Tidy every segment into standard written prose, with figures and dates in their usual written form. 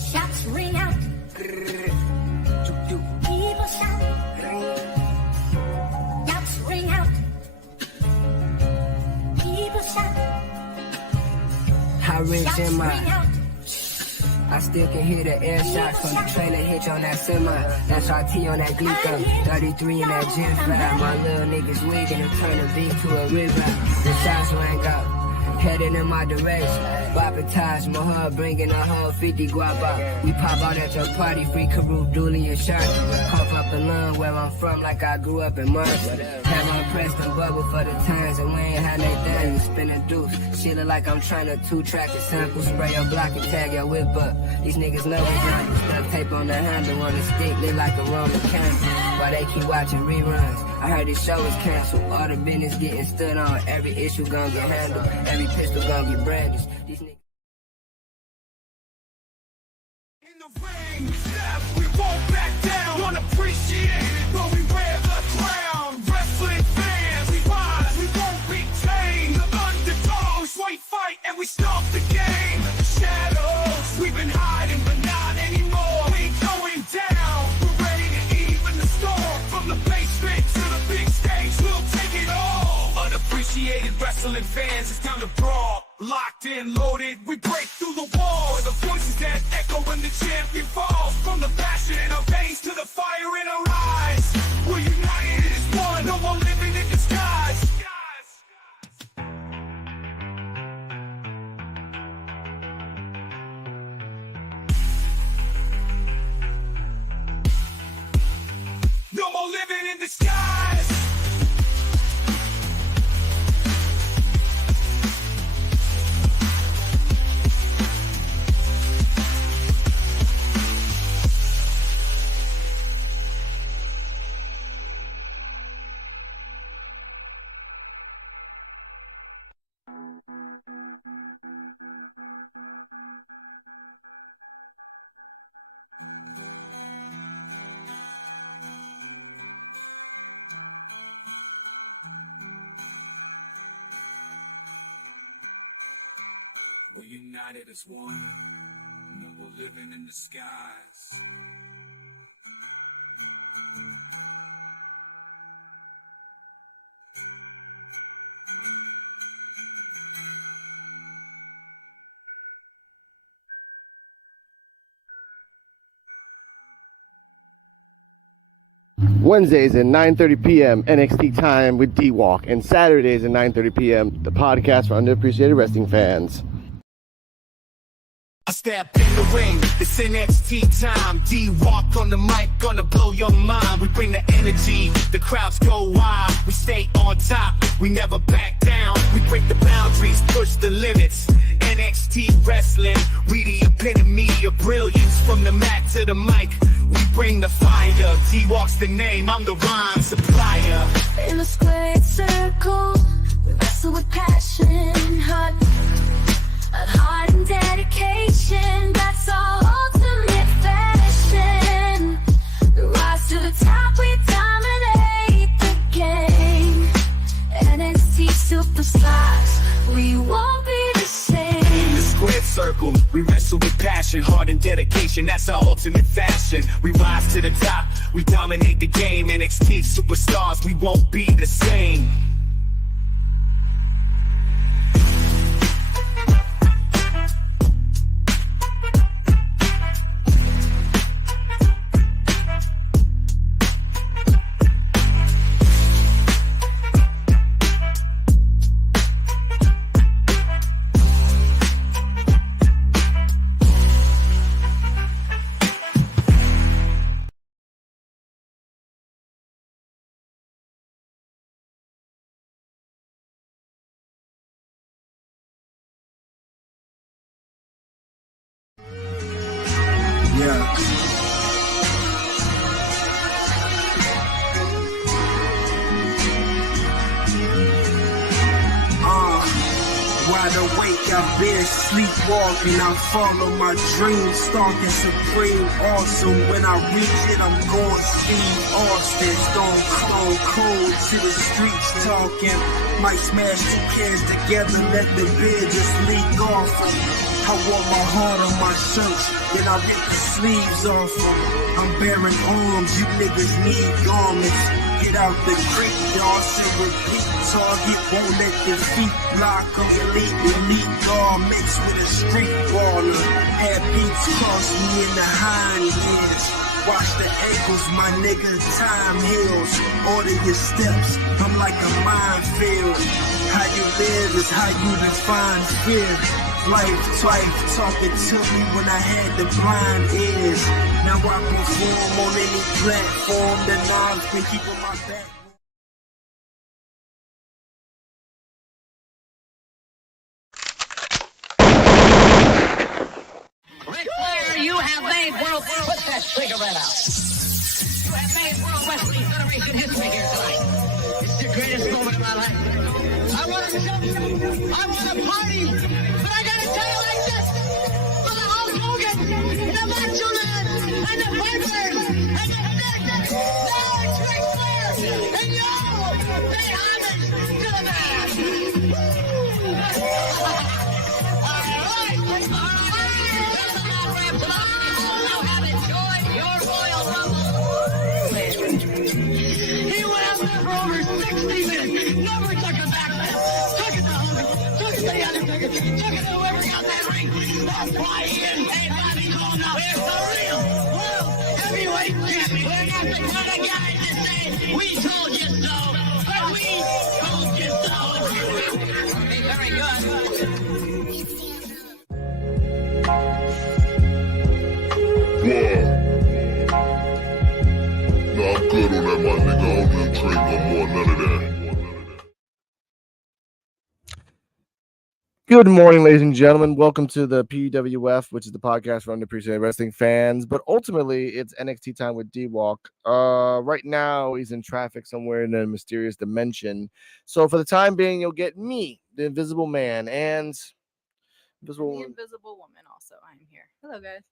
Shots ring out. People shout. Shots ring out. People shout. High rigs in my. Ring out. I still can hear the air shots from the trailer hitch on that semi. That's RT on that Glico, 33 in that Gen 5. My little niggas wiggin' and turn a beat to a river. The shots rang out. Heading in my direction, bopping Taj Mahal, bringing a whole 50 guap out. We pop out at your party, free Karoo, Dooley, and Shark. Cough up and learn where I'm from, like I grew up in Mercer. Have on Preston bubble for the times, and we ain't had no damn, you spin a deuce. Shit look like I'm trying to two-track the sample, spray your block and tag your whip up. These niggas know it's not stuff tape on the handle on the stick, lit like a Roman candle. While they keep watching reruns, I heard this show is canceled. All the business getting stood on, every issue gonna get handled. Every pistol gonna get brandished. These niggas. In the ring, we step, we won't back down. Unappreciated, but we wear the crown. Wrestling fans, we rise, we won't be tamed. The underdogs, we fight and we stop the game. Shadows, we've been hiding, but not anymore. We ain't going down. We're ready to even the storm. From the basement to the big stage, we'll take it all. Unappreciated wrestling fans, it's time to brawl. Locked in, loaded, we break through the walls. The voices that echo when the champion falls. From the passion in our veins to the fire in our eyes. We're united as one, no more living in disguise. No more living in disguise. We're united as one, no more living in disguise. Wednesdays at 9:30 p.m. NXT time with D-Walk, and Saturdays at 9:30 p.m. the podcast for underappreciated wrestling fans. I step in the ring, it's NXT time. D-Walk on the mic, gonna blow your mind. We bring the energy, the crowds go wild. We stay on top, we never back down. We break the boundaries, push the limits. NXT wrestling, we the epitome of brilliance. From the mat to the mic, we bring the fire. D-Walk's the name, I'm the rhyme supplier. In a squared circle, we wrestle with passion, heart and dedication. That's our ultimate fashion. We rise to the top, we dominate the game. NXT superstars, we won't be the same. In the squared circle, we wrestle with passion, heart and dedication. That's our ultimate fashion. We rise to the top, we dominate the game. NXT superstars, we won't be the same. Yeah. Wide awake, I've been sleepwalking. I follow my dreams, stalking supreme, awesome. When I reach it, I'm going Steve Austin, stone cold to the streets talking. Might smash two cans together, let the beer just leak off. I wore my heart on my shirts, then I ripped the sleeves off them. I'm bearing arms, you niggas need garments. Get out the creek, y'all say repeat. Target won't let defeat. Block on elite dog mixed with a street baller. Had beats cross me in the hind years. Watch the ankles, my nigga, time heals. Order your steps, I'm like a minefield. How you live is how you define fear. Life, talking to me when I had the blind ears. Now I perform on any platform. The knobs been keeping my back. Ric Flair, you have made world. Put that cigarette out. You have made World Wrestling Federation history here tonight. It's the greatest moment of my life. I want to jump. I want to party. But I gotta tell you like this. For the Hulk Hogan, and the Macho Man, and the Pipers, and the Stick, now it's Ric Flair. And you, pay homage to the man. He went out there for over 60 minutes, never took a back step, took it to Hogan, took it to the Undertaker, took it to whoever got that ring. That's why he didn't pay Bobby Cole. Now here's the real world heavyweight champion. We're not the kind of guys that say, we told you so, but we told you so. Okay, very good. No, I'm good on that, my nigga. I don't even trade no more, none of that. Good morning, ladies and gentlemen. Welcome to the PWF, which is the podcast for underappreciated wrestling fans. But ultimately, it's NXT time with D-Walk. Right now, he's in traffic somewhere in a mysterious dimension. So for the time being, you'll get me, the Invisible Man, and The Invisible Woman also. I'm here. Hello, guys.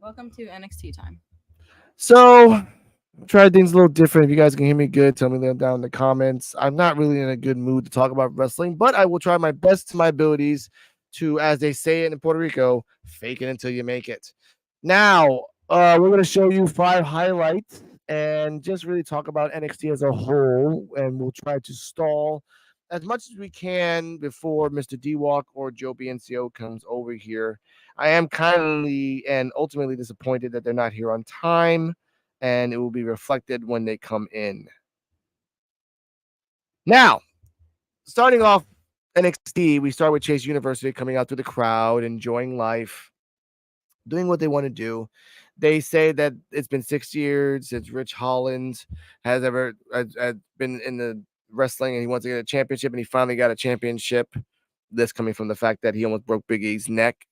Welcome to NXT time. So, tried things a little different. If you guys can hear me good, tell me down in the comments. I'm not really in a good mood to talk about wrestling, but I will try my best to my abilities to, as they say it in Puerto Rico, fake it until you make it. Now, we're going to show you 5 highlights and just really talk about NXT as a whole, and we'll try to stall as much as we can before Mr. D-Walk or Joe BNCO comes over here. I am kindly and ultimately disappointed that they're not here on time, and it will be reflected when they come in. Now, starting off NXT, we start with Chase University coming out to the crowd, enjoying life, doing what they want to do. They say that it's been 6 years since Rich Holland has been in the wrestling, and he wants to get a championship, and he finally got a championship. This coming from the fact that he almost broke Big E's neck.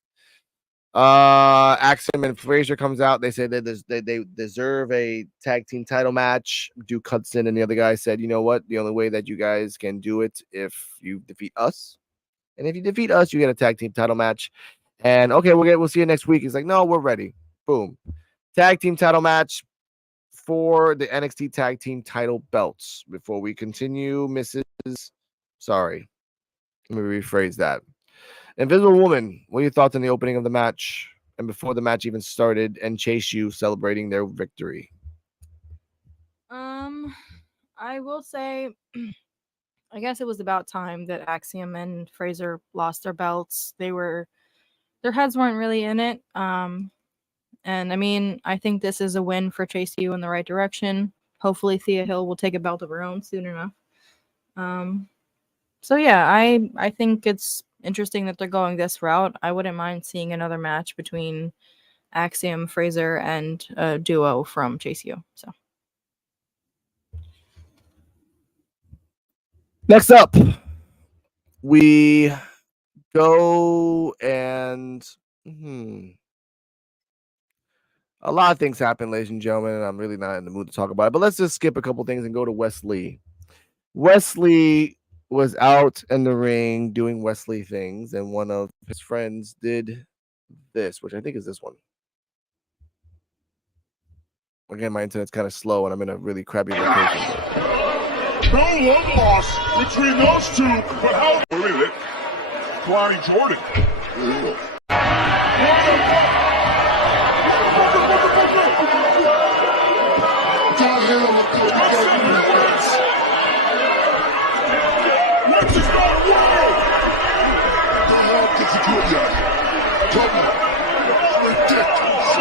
Axiom and Frazier comes out. They say that they deserve a tag team title match. Duke Hudson and the other guy said, you know what? The only way that you guys can do it if you defeat us. And if you defeat us, you get a tag team title match. And okay, we'll see you next week. He's like, no, we're ready. Boom. Tag team title match for the NXT tag team title belts. Before we continue, sorry. Let me rephrase that. Invisible Woman, what are your thoughts on the opening of the match and before the match even started and Chase U celebrating their victory? I will say, I guess it was about time that Axiom and Fraser lost their belts. Their heads weren't really in it. And I mean, I think this is a win for Chase U in the right direction. Hopefully Thea Hill will take a belt of her own soon enough. So yeah, I think it's interesting that they're going this route. I wouldn't mind seeing another match between Axiom, Fraser, and a duo from Chase U. So next up, we go and a lot of things happen, ladies and gentlemen, and I'm really not in the mood to talk about it. But let's just skip a couple things and go to Wesley. Wesley was out in the ring doing Wesley things, and one of his friends did this, which I think is this one. Again, my internet's kind of slow, and I'm in a really crappy location. No one loss between those two, but how? Wait, Lonnie Jordan. What's this not winning? Come on. Ridiculous.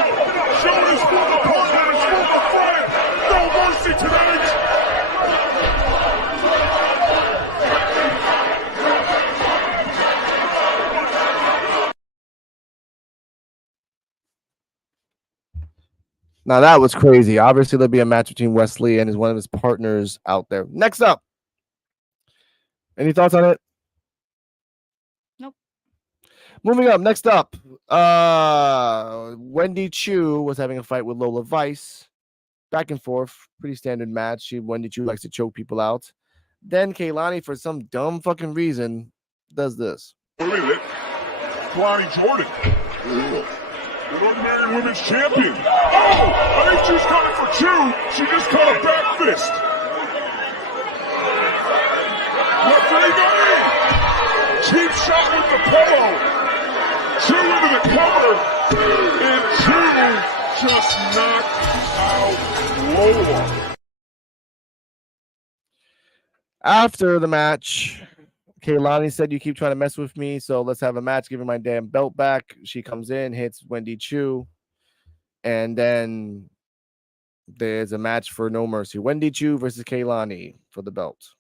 Showing his former partner and his former friend. No mercy tonight. Now that was crazy. Obviously, there'll be a match between Wesley and one of his partners out there. Next up, any thoughts on it? Nope. Moving up, next up, Wendy Chu was having a fight with Lola Vice. Back and forth, pretty standard match. Wendy Chu likes to choke people out. Then Kaylani, for some dumb fucking reason, does this. Wait a minute. Kalani Jordan. The North American Women's Champion. Oh! I think she's coming for Chu. She just caught a back fist. Referee got in. Cheap shot with the pillow. Chu into the cover. And Chu just knocked out Lola. After the match, Kaylani said, "You keep trying to mess with me, so let's have a match. Give her my damn belt back." She comes in, hits Wendy Chu, and then there's a match for No Mercy. Wendy Chu versus Kaylani for the belt.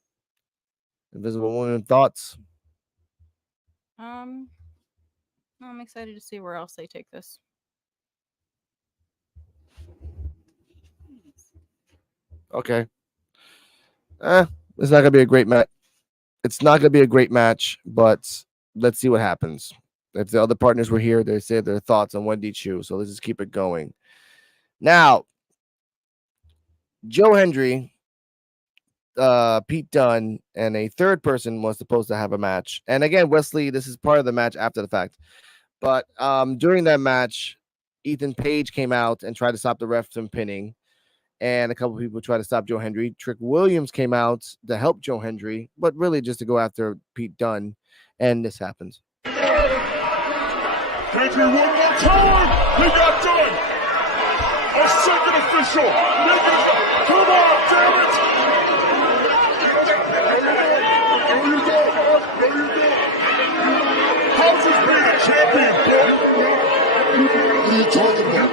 Invisible Woman, thoughts? I'm excited to see where else they take this. Okay. It's not gonna be a great match. It's not gonna be a great match, but let's see what happens. If the other partners were here, they said their thoughts on Wendy Chu. So let's just keep it going. Now, Joe Hendry, Pete Dunne, and a third person was supposed to have a match. And again, Wesley, this is part of the match after the fact. But during that match, Ethan Page came out and tried to stop the ref from pinning. And a couple of people tried to stop Joe Hendry. Trick Williams came out to help Joe Hendry, but really just to go after Pete Dunne. And this happens. Hendry one more time. He got done. A second official. Come on, damn it. There you go. There you go. How's this being a champion, boy? What are you talking about?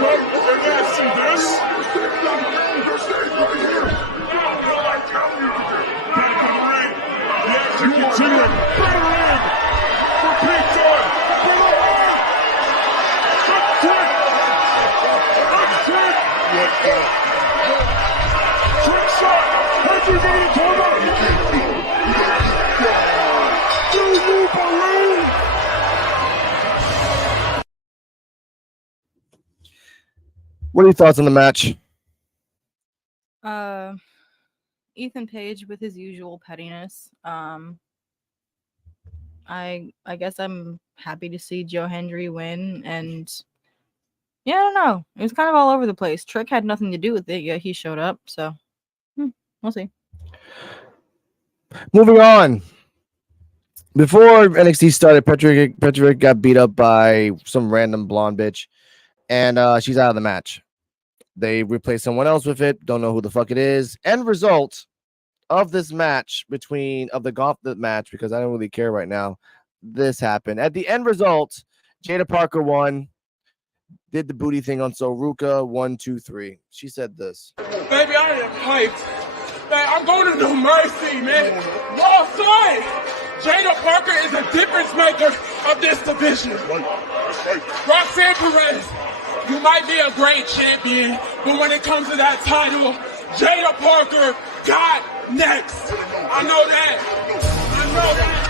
And then see this? Yes, you continue. Better in for Pete Dunne. For the win. That's it. Trick shot. Hendry's in the corner. Do you believe? What are your thoughts on the match? Ethan Page with his usual pettiness. I guess I'm happy to see Joe Hendry win, and yeah, I don't know. It was kind of all over the place. Trick had nothing to do with it. Yeah, he showed up, so we'll see. Moving on. Before NXT started, Petrovic got beat up by some random blonde bitch, and she's out of the match. They replaced someone else with it. Don't know who the fuck it is. End result of this match of the gauntlet match, because I don't really care right now, this happened. At the end result, Jada Parker won, did the booty thing on Soruka, 1, 2, 3. She said this. Baby, I am hyped. Man, I'm going to No Mercy, man. Well said. Jada Parker is a difference maker of this division. Roxanne Perez, you might be a great champion, but when it comes to that title, Jada Parker got next. I know that. I know that.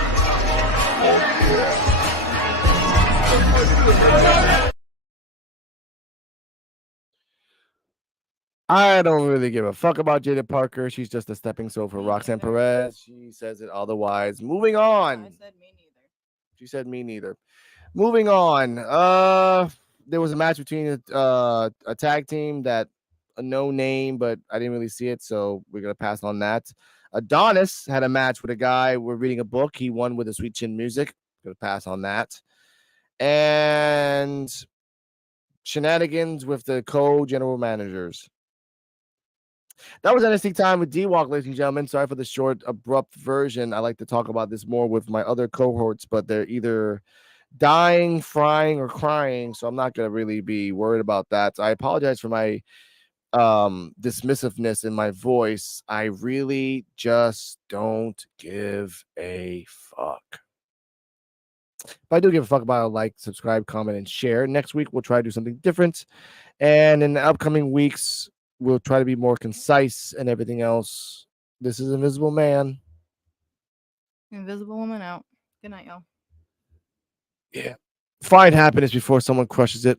I don't really give a fuck about Jada Parker. She's just a stepping stone for Roxanne Perez. She says it otherwise. Moving on. I said me neither. She said me neither. Moving on. There was a match between a tag team that a no name, but I didn't really see it, so we're gonna pass on that. Adonis had a match with a guy. We're reading a book. He won with a Sweet Chin Music. Gonna pass on that. And shenanigans with the co-general managers. That was NXT time with D-Walk, ladies and gentlemen. Sorry for the short, abrupt version. I like to talk about this more with my other cohorts, but they're either dying, frying, or crying, so I'm not going to really be worried about that. I apologize for my dismissiveness in my voice. I really just don't give a fuck. But I do give a fuck about it. Like, subscribe, comment, and share. Next week, we'll try to do something different. And in the upcoming weeks, we'll try to be more concise and everything else. This is Invisible Man. Invisible Woman out. Good night, y'all. Yeah. Find happiness before someone crushes it.